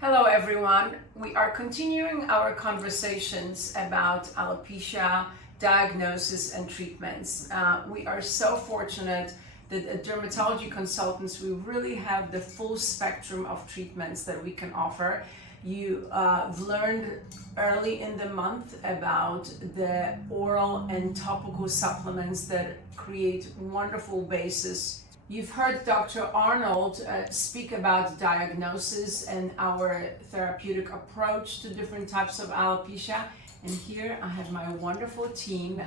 Hello everyone. We are continuing our conversations about alopecia, diagnosis and treatments. We are so fortunate that at Dermatology Consultants we really have the full spectrum of treatments that we can offer. You've learned early in the month about the oral and topical supplements that create wonderful basis. You've heard Dr. Arnold speak about diagnosis and our therapeutic approach to different types of alopecia. And here I have my wonderful team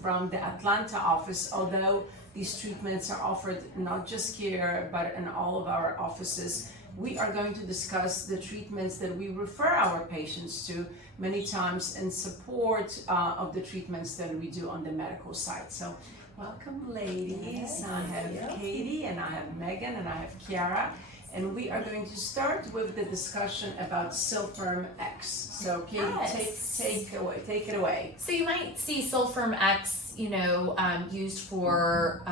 from the Atlanta office, although these treatments are offered not just here, but in all of our offices. We are going to discuss the treatments that we refer our patients to many times in support of the treatments that we do on the medical side. So welcome ladies. Yes, I have Cady and I have Megan and I have Kiera. And we are going to start with the discussion about SylFirmX. So Cady, Yes. take it away. So you might see SylFirmX, used for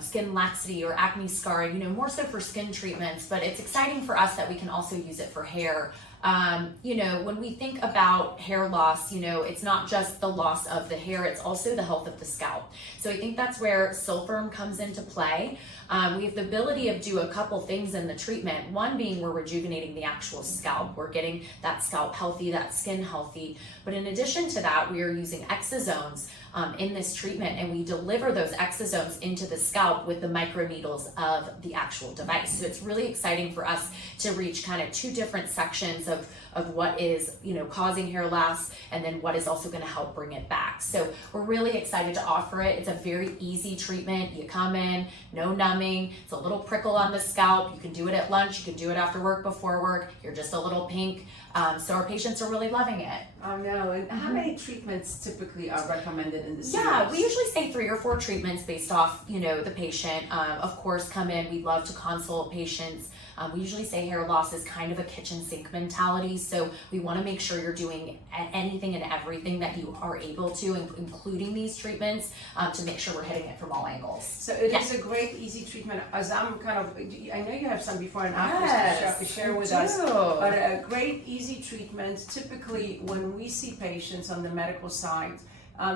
skin laxity or acne scarring, more so for skin treatments, but it's exciting for us that we can also use it for hair. When we think about hair loss, it's not just the loss of the hair, it's also the health of the scalp. So I think that's where SylFirm comes into play. We have the ability of do a couple things in the treatment. One being we're rejuvenating the actual scalp. We're getting that scalp healthy, that skin healthy. But in addition to that, we are using exosomes in this treatment, and we deliver those exosomes into the scalp with the microneedles of the actual device. So it's really exciting for us to reach kind of two different sections of what is causing hair loss, and then what is also going to help bring it back. So we're really excited to offer it. It's a very easy treatment. You come in, no numbing, it's a little prickle on the scalp. You can do it at lunch, you can do it after work, before work. You're just a little pink. So our patients are really loving it. Oh no, and how many treatments typically are recommended in this Yeah, series? we usually say 3 or 4 treatments based off, the patient. Of course, come in, we love to consult patients. We usually say hair loss is kind of a kitchen sink mentality, so we want to make sure you're doing anything and everything that you are able to, including these treatments, to make sure we're hitting it from all angles. So it is a great, easy treatment. As I know you have some before and after to share with us, but a great, easy treatment. Typically, when we see patients on the medical side,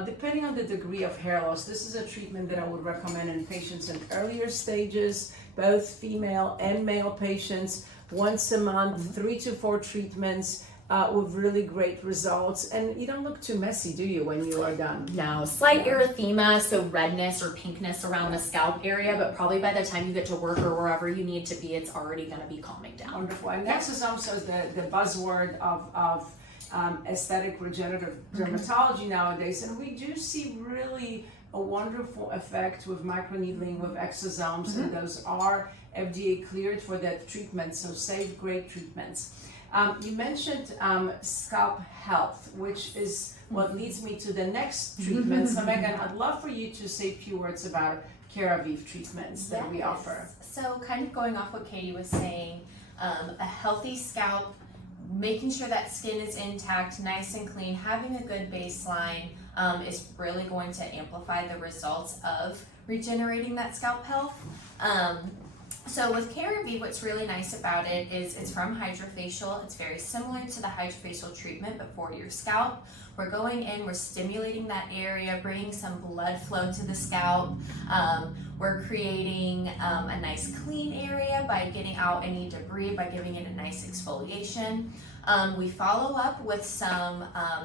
depending on the degree of hair loss, this is a treatment that I would recommend in patients in earlier stages, both female and male patients, once a month, 3 to 4 treatments with really great results. And you don't look too messy, do you, when you are done? No, slight erythema, so redness or pinkness around the scalp area, but probably by the time you get to work or wherever you need to be, it's already going to be calming down. Wonderful. And Exosomes is the buzzword of aesthetic regenerative dermatology nowadays, and we do see really a wonderful effect with microneedling with exosomes, and those are FDA cleared for that treatment, so safe, great treatments. You mentioned scalp health, which is what leads me to the next treatment. So Megan, I'd love for you to say a few words about Keravive treatments that we offer. So kind of going off what Cady was saying, a healthy scalp, making sure that skin is intact, nice and clean, having a good baseline is really going to amplify the results of regenerating that scalp health. So with Keravive, what's really nice about it is it's from HydraFacial. It's very similar to the HydraFacial treatment, but for your scalp. We're going in, we're stimulating that area, bringing some blood flow to the scalp. We're creating a nice clean area by getting out any debris, by giving it a nice exfoliation. We follow up with some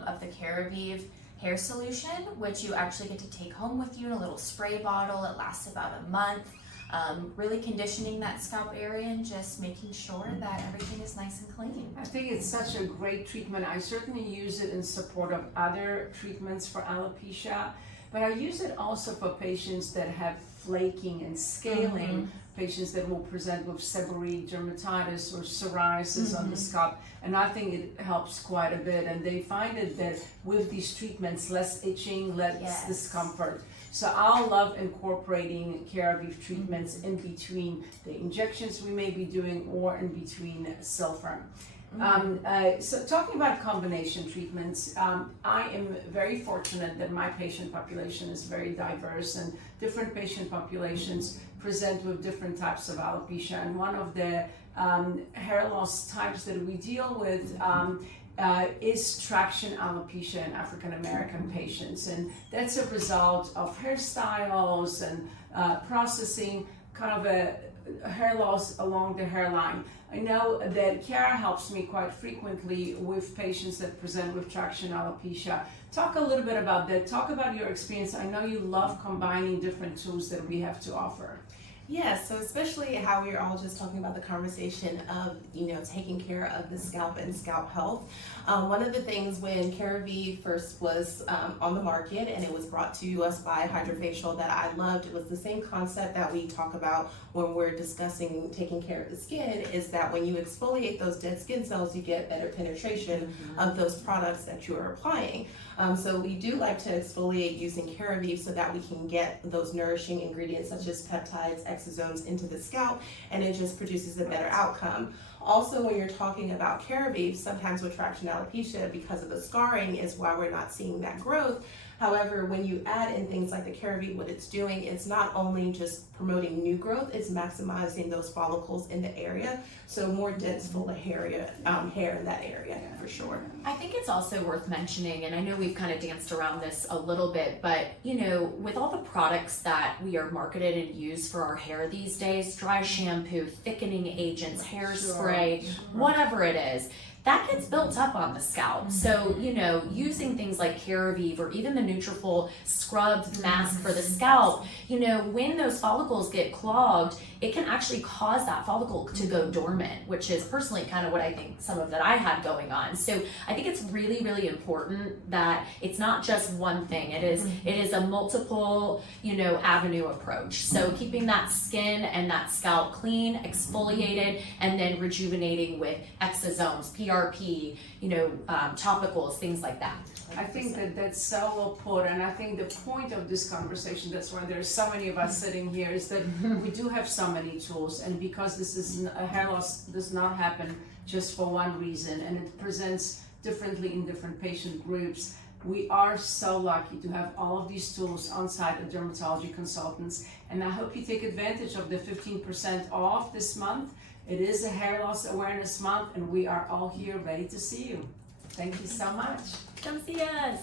of the Keravive hair solution, which you actually get to take home with you in a little spray bottle. It lasts about a month. Really conditioning that scalp area and just making sure that everything is nice and clean. I think it's such a great treatment. I certainly use it in support of other treatments for alopecia, but I use it also for patients that have flaking and scaling, patients that will present with seborrheic dermatitis or psoriasis on the scalp, and I think it helps quite a bit, and they find it that with these treatments, less itching, less discomfort. So I love incorporating Keravive treatments in between the injections we may be doing or in between SylFirm. So talking about combination treatments, I am very fortunate that my patient population is very diverse, and different patient populations present with different types of alopecia. And one of the hair loss types that we deal with is traction alopecia in African American patients, and that's a result of hairstyles and processing, kind of a hair loss along the hairline. I know that Kiera helps me quite frequently with patients that present with traction alopecia. Talk a little bit about that. Talk about your experience. I know you love combining different tools that we have to offer. Yeah, so especially how we were all just talking about the conversation of, taking care of the scalp and scalp health. One of the things when Keravive first was on the market and it was brought to us by HydraFacial that I loved, it was the same concept that we talk about when we're discussing taking care of the skin, is that when you exfoliate those dead skin cells, you get better penetration of those products that you are applying. So we do like to exfoliate using Keravive so that we can get those nourishing ingredients such as peptides, exosomes into the scalp, and it just produces a better outcome. Also, when you're talking about Keravive, sometimes with traction alopecia, because of the scarring is why we're not seeing that growth. However, when you add in things like the Keravive, what it's doing, it's not only just promoting new growth, it's maximizing those follicles in the area. So more dense, full of hair in that area, for sure. I think it's also worth mentioning, and I know we've kind of danced around this a little bit, but with all the products that we are marketed and used for our hair these days, dry shampoo, thickening agents, hairspray, whatever it is, that gets built up on the scalp. So, using things like Keravive or even the Nutrafol scrub mask for the scalp, when those follicles get clogged, it can actually cause that follicle to go dormant, which is personally kind of what I think some of that I had going on. So I think it's really, really important that it's not just one thing. It is a multiple, avenue approach. So keeping that skin and that scalp clean, exfoliated, and then rejuvenating with exosomes, PRP, topicals, things like that. I think that that's so well put, and I think the point of this conversation, that's why there's so many of us sitting here, is that we do have so many tools, and because this is a hair loss does not happen just for one reason, and it presents differently in different patient groups. We are so lucky to have all of these tools on site at Dermatology Consultants, and I hope you take advantage of the 15% off this month. It is a hair loss awareness month, and we are all here ready to see you. Thank you so much. Come see us.